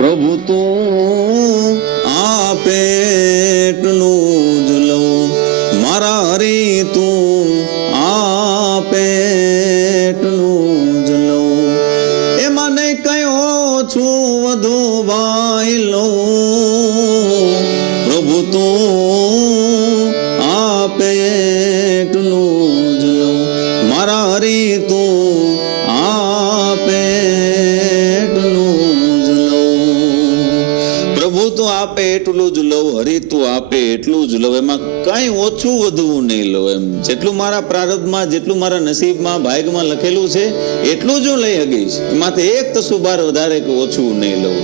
પ્રભુ તું આપે એટલું જ લઉં, મારા હરી તું આપે એટલું જ લઉં, એમાં નહીં કયો છું વધુ ભાઈ લઉં. પ્રભુ તું આપે એટલું જ લઉં, મારા હરી તું આપે એટલું જ લઉં. પ્રભુ તું આપે એટલું જ લઉં, હરી તું આપે એટલું જ લઉં, એમાં કઈ ઓછું વધવું નહીં લઉં. એમ જેટલું મારા પ્રારબ્ધમાં, જેટલું મારા નસીબમાં, ભાગ્યમાં લખેલું છે એટલું જ હું લઈ શકીશ. એમાંથી એક તસુબાર વધારે કે ઓછું નહીં લઉં.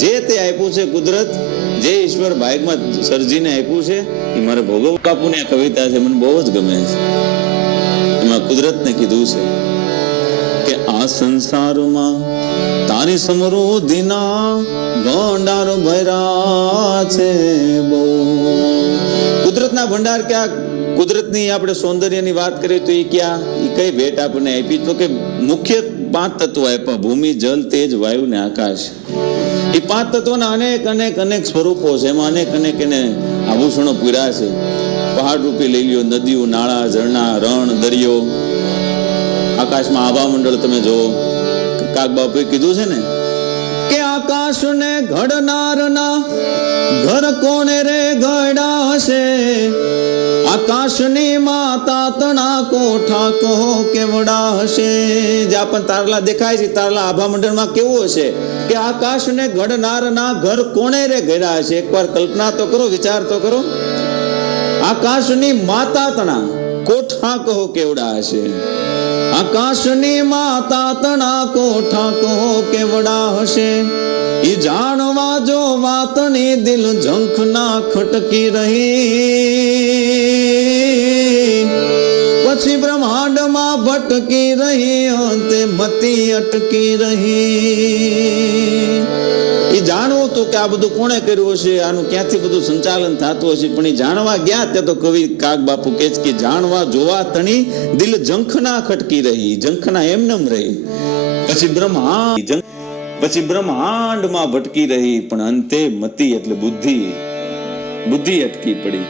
જે તે આપ્યું છે કુદરત, જે ઈશ્વર ભાગ્યમાં સર્જીને આપ્યું છે એ મારે ભોગવ. બાપુની આ કવિતા છે, મને બહુ જ ગમે છે. એમાં કુદરતને કીધું છે કે આ સંસારમાં તારી સમૃદ્ધિના ભંડાર ભર્યા છે બહુ. કુદરતના ભંડાર ક્યાં? કુદરતની આપણે સૌંદર્યની વાત કરીએ તો એ ક્યાં? એ કઈ ભેટ આપણને આપી? તો કે મુખ્ય 5 તત્વો આપ્યા: ભૂમિ, જલ, તેજ, વાયુ ને આકાશ. એ 5 તત્વોના અનેક અનેક અનેક સ્વરૂપો છે. એમાં અનેક અનેક એને આભૂષણો પૂર્યા છે. પહાડ રૂપી લઈ લ્યો, નદીઓ, નાળા, ઝરણા, રણ, દરિયો. આકાશમાં આભા મંડળ તમે જુઓ. કાક બાપુએ કીધું છે ને કે આકાશને ઘડનારના ઘર કોને રે ઘડા હશે, આકાશની માતા તણા કોઠા કહો કેવડા હશે. જે આપણને તારલા દેખાય છે, તારલા આભા મંડળમાં કેવું હશે કે આકાશને ઘડનારના ઘર કોને રે ઘડ્યા હશે. એકવાર કલ્પના તો કરો, વિચાર તો કરો. આકાશની માતા તણા કોઠા કહો કેવડા હશે, આકાશની માતા તણા કોઠા કહો કેવડા હશે. ઈ જાણવા જો વાતની દિલ ઝંખના ખટકી રહી, પછી બ્રહ્માંડમાં ભટકી રહી, અંતે મતી અટકી રહી. એ જાણવું તો કે આ બધું કોણે કર્યું હશે, આનું ક્યાંથી બધું સંચાલન થતું હશે. પણ એ જાણવા ગયા ત્યાં તો કવિ કાક બાપુ કહે છે કે જાણવા જોવા તણી દિલ ઝંખના ખટકી રહી, ઝંખના એમનેમ રહી. પછી બ્રહ્માંડમાં ભટકી રહી, પણ અંતે મતી એટલે બુદ્ધિ અટકી પડી.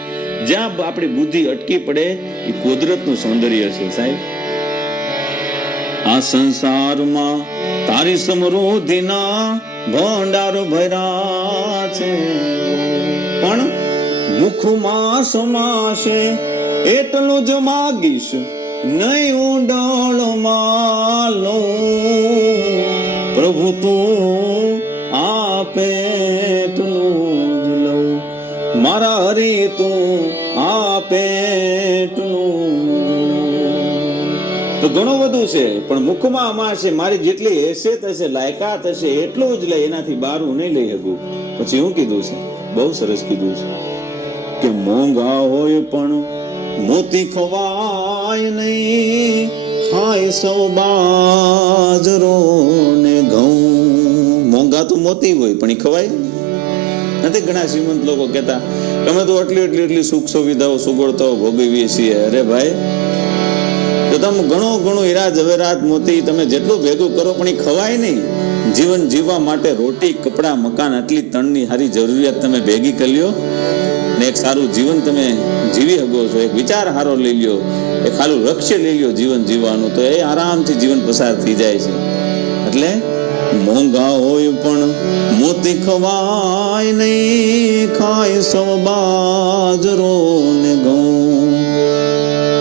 જ્યાં આપણી બુદ્ધિ અટકી પડે એ કુદરતનું સૌંદર્ય છે સાહેબ. આ સંસારમાં તારી સમૃદ્ધિના ભંડારો ભર્યા છે, પણ મુખમાં સમાશે એટલું જ માગીશ, નહીં ઊંડાણમાં લઉં. પ્રભુ તું આપે એટલું જ લઉં, મારા હરી તું આપે એટલું. તો ઘણું બધું છે, પણ મુખમાં આમાં છે મારી જેટલી હેસિયત હશે, લાયકાત હશે એટલું જ લઈ, એનાથી બારું નહીં લઈ શકું. પછી હું કીધું છે, બહુ સરસ કીધું છે કે મોંઘા હોય પણ મોતી ખવાય નહીં, ખાય સૌ બાજરો ને ઘઉં. મોંઘા તો મોતી હોય પણ એ ખવાય નથી. ઘણા શ્રીમંત લોકો કહેતા તમે તો એટલી સુખ સુવિધાઓ સુગવડતાઓ ભોગવીએ છીએ. અરે ભાઈ, તો તમે ઘણું હીરા જવેરાત મોતી તમે જેટલું ભેગું કરો પણ એ ખવાય નહીં. જીવન જીવવા માટે રોટી, કપડા, મકાન, આટલી ત્રણની સારી જરૂરિયાત તમે ભેગી કરી લ્યો ને એક સારું જીવન તમે જીવી શકો છો. એક વિચાર સારો લઈ લ્યો, એક ખાલું લક્ષ્ય લઈ લ્યો જીવન જીવવાનું, તો એ આરામથી જીવન પસાર થઈ જાય છે. એટલે મોંઘા હોય પણ મોતી ખવાય નહીં, ખાય સૌ બાજરો ને ઘઉં.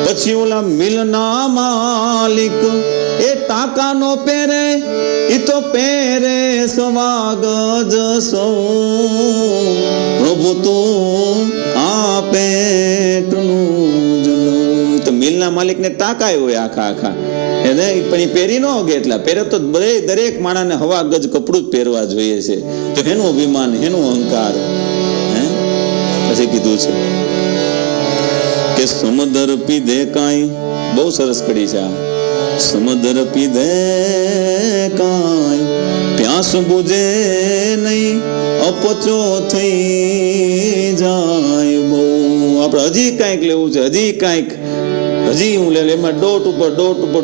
પછી ઓલા મિલના માલિક એ ટાકા નો પહેરે, ઈ તો પહેરે સ્વાગજ સૌ. પ્રભુ તું આપે એટલું જ લઉં. તો મિલના માલિક ને ટાકા હોય આખા એને પણ એ પહેરી ન હોગે. એટલા પહેરે તો દરેક માણસને હવા ગજ કપડું જ પહેરવા જોઈએ છે. તો એનું અભિમાન, એનું અહંકાર. પછી કીધું છે કે સમદર પીધે કાંઈ, બહુ સરસ કડી છે આ. સમદર પીધે કાંઈ પ્યાસ બુજે નહીં, અપચો થઈ જાય બહુ. આપણે હજી કાંઈક લેવું છે, હજી કાંઈક હજી હું લે એમાં ડોટ ઉપર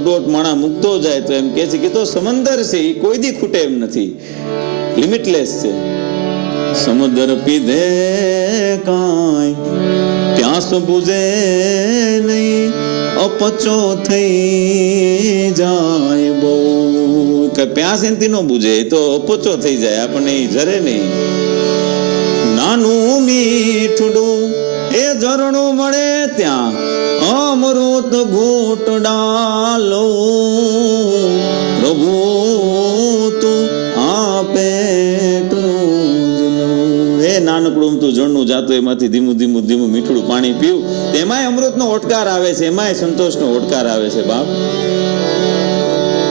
ડોટ માણા મૂકતો જાય તો એમ કે છે કે તો સમંદર છે, એ કોઈ દી ખૂટે એમ નથી, લિમિટલેસ છે. સમુદ્ર પીધે કાંઈ પ્યાસ બુઝે નહીં, અપચો થઈ જાય બહુ. કે પ્યાસ એનથી ન બુઝે, એ તો અપચો થઈ જાય, આપણને જરે નહીં. નાનું મીઠડું એ ઝરણું મળે ત્યાં અમૃત ઘૂંટ ડાલો, પ્રભુ તું આપે નાનકડું તું ઝરણું જાતું એમાંથી ધીમું ધીમું ધીમું મીઠું પાણી પીવું, એમાંય અમૃતનો ઓટકાર આવે છે, એમાંય સંતોષનો ઓટકાર આવે છે. બાપ,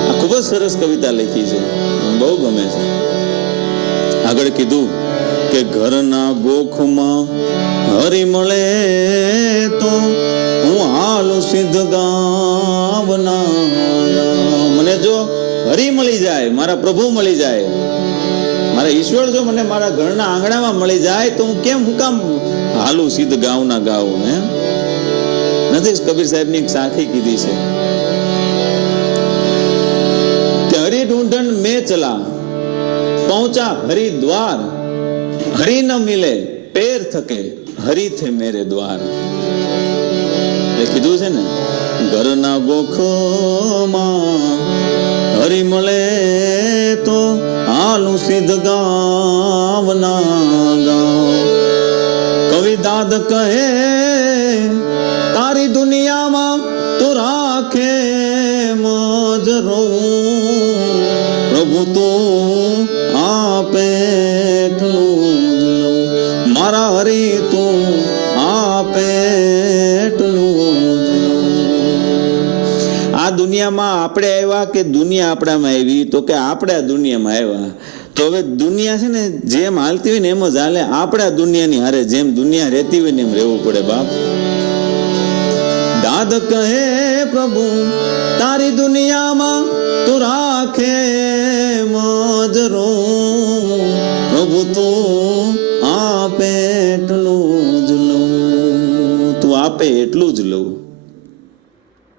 આ ખૂબ જ સરસ કવિતા લખી છે, બહુ ગમે છે. આગળ કીધું કે ઘરના ગોખમાં હરી મળે તો હું હાલું સિદ્ધ ગાવના. મને જો હરી મળી જાય, મારા પ્રભુ મળી જાય, મારા ઈશ્વર જો મને મારા ઘરના આંગણામાં મળી જાય તો હું કેમ, હું કામ હાલું સિદ્ધ ગાવના ગાવું? હે નથી કબીર સાહેબની એક સાખી કીધી છે કે હરી ઢૂંઢન મેં ચલા પહોંચા હરિદ્વાર, હરી ન મિલે પેર થકે હરી થે મેરે દ્વાર. એ કીધું છે ને, ઘરના ગોખમાં હરી મળે તો હાલું સિદ્ધ ગાવના ગાવ. કવિ દાદ કહે તારી દુનિયામાં તું રાખે મજરો, પ્રભુ તું આપે મારા હરી તું આપે. આ દુનિયામાં આપણે આવ્યા કે દુનિયા આપણામાં આવી? તો કે આપણે આ દુનિયામાં આવ્યા. તો હવે દુનિયા છે ને જેમ હાલતી હોય ને એમ જ હાલે, આપણે આ દુનિયાની હારે જેમ દુનિયા રહેતી હોય ને એમ રહેવું પડે. બાપ, દાદ કહે પ્રભુ તારી દુનિયામાં તું રાખે મજરો, પ્રભુ તું આપે એટલું જ લઉં, તું આપે એટલું જ લઉં.